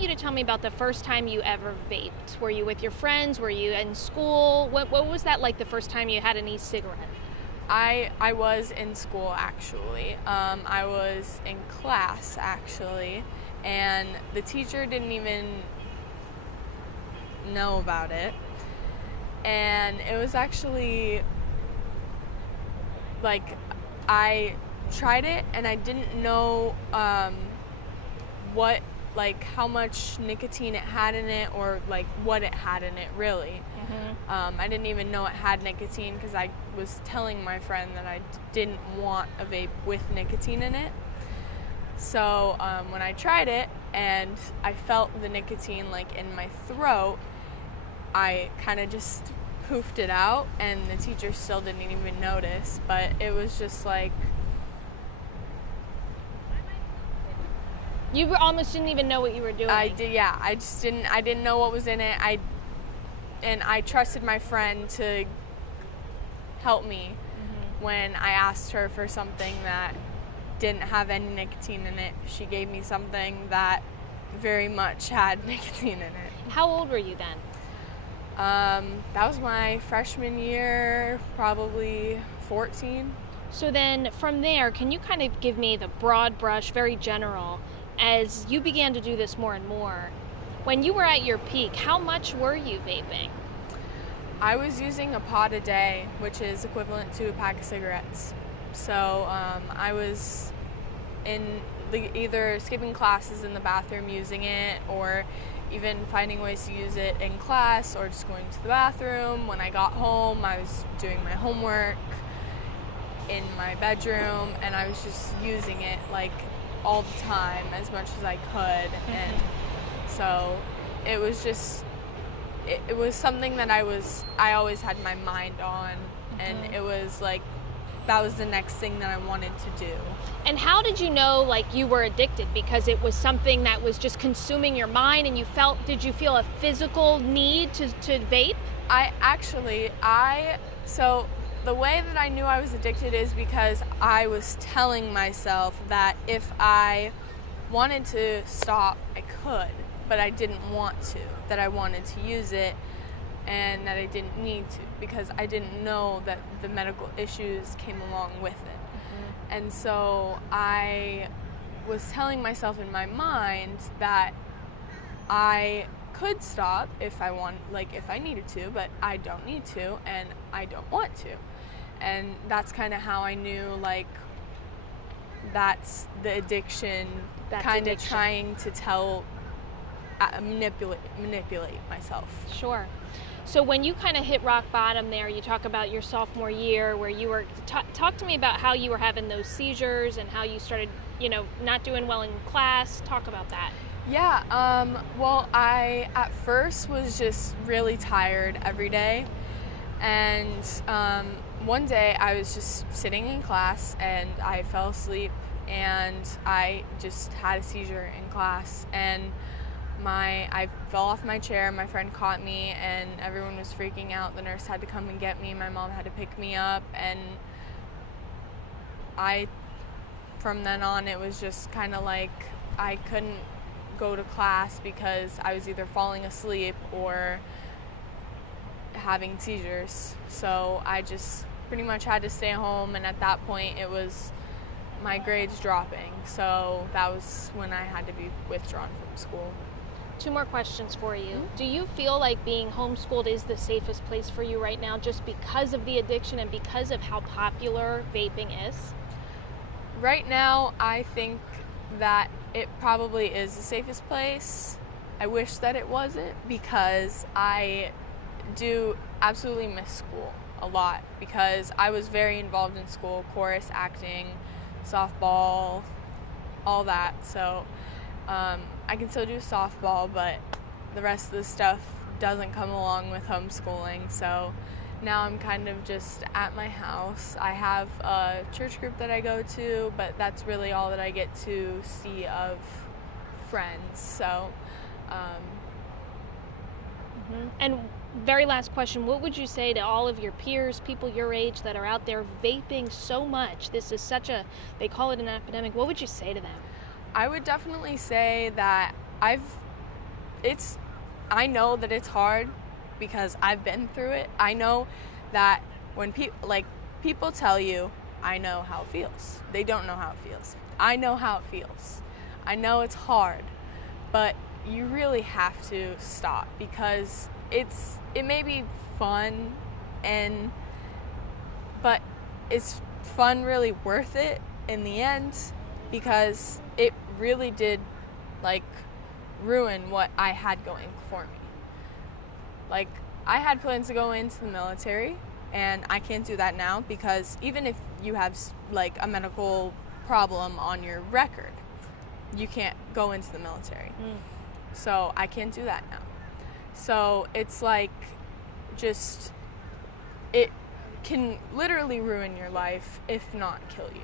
want you to tell me about the first time you ever vaped. Were you with your friends? Were you in school? What was that like the first time you had an e-cigarette? I was in school, actually. I was in class, actually, and the teacher didn't even know about it. And it was actually like I tried it and I didn't know how much nicotine it had in it, or like what it had in it really. I didn't even know it had nicotine because I was telling my friend that I didn't want a vape with nicotine in it. So when I tried it and I felt the nicotine like in my throat, I kind of just poofed it out, and the teacher still didn't even notice, but it was just like... You almost didn't even know what you were doing. I did, yeah. I didn't know what was in it. I trusted my friend to help me when I asked her for something that didn't have any nicotine in it. She gave me something that very much had nicotine in it. How old were you then? That was my freshman year, probably 14. So then from there, can you kind of give me the broad brush, very general, as you began to do this more and more, when you were at your peak, how much were you vaping? I was using a pod a day, which is equivalent to a pack of cigarettes. So I was either skipping classes in the bathroom using it, or even finding ways to use it in class, or just going to the bathroom. When I got home, I was doing my homework in my bedroom, and I was just using it like all the time, as much as I could. And so it was just, it was something that I always had my mind on, and it was like, that was the next thing that I wanted to do. And how did you know like you were addicted? Because it was something that was just consuming your mind, and did you feel a physical need to vape? So the way that I knew I was addicted is because I was telling myself that if I wanted to stop, I could, but I didn't want to, that I wanted to use it, and that I didn't need to, because I didn't know that the medical issues came along with it. And so I was telling myself in my mind that I could stop if I if I needed to, but I don't need to, and I don't want to. And that's kind of how I knew, like, that's the addiction, kind of trying to manipulate myself. Sure. So when you kind of hit rock bottom there, you talk about your sophomore year where you were, talk to me about how you were having those seizures and how you started, not doing well in class. Talk about that. Yeah, well, I at first was just really tired every day. And one day I was just sitting in class and I fell asleep, and I just had a seizure in class, and I fell off my chair. My friend caught me, and everyone was freaking out. The nurse had to come and get me. My mom had to pick me up, and from then on, it was just kind of like I couldn't go to class because I was either falling asleep or having seizures. So I just pretty much had to stay home, and at that point, it was my grades dropping. So that was when I had to be withdrawn from school. 2 more questions for you. Do you feel like being homeschooled is the safest place for you right now, just because of the addiction and because of how popular vaping is? Right now, I think that it probably is the safest place. I wish that it wasn't, because I do absolutely miss school a lot, because I was very involved in school, chorus, acting, softball, all that. So I can still do softball, but the rest of the stuff doesn't come along with homeschooling. So now I'm kind of just at my house. I have a church group that I go to, but that's really all that I get to see of friends. So And very last question, what would you say to all of your peers, people your age that are out there vaping so much? This is they call it an epidemic. What would you say to them? I would definitely say that I've I know that it's hard because I've been through it. I know that when people tell you, I know how it feels. They don't know how it feels. I know how it feels. I know it's hard, but you really have to stop because it may be fun, but is fun really worth it in the end? Because it really did ruin what I had going for me. I had plans to go into the military, and I can't do that now because even if you have a medical problem on your record, you can't go into the military. So I can't do that now. So it's it can literally ruin your life, if not kill you.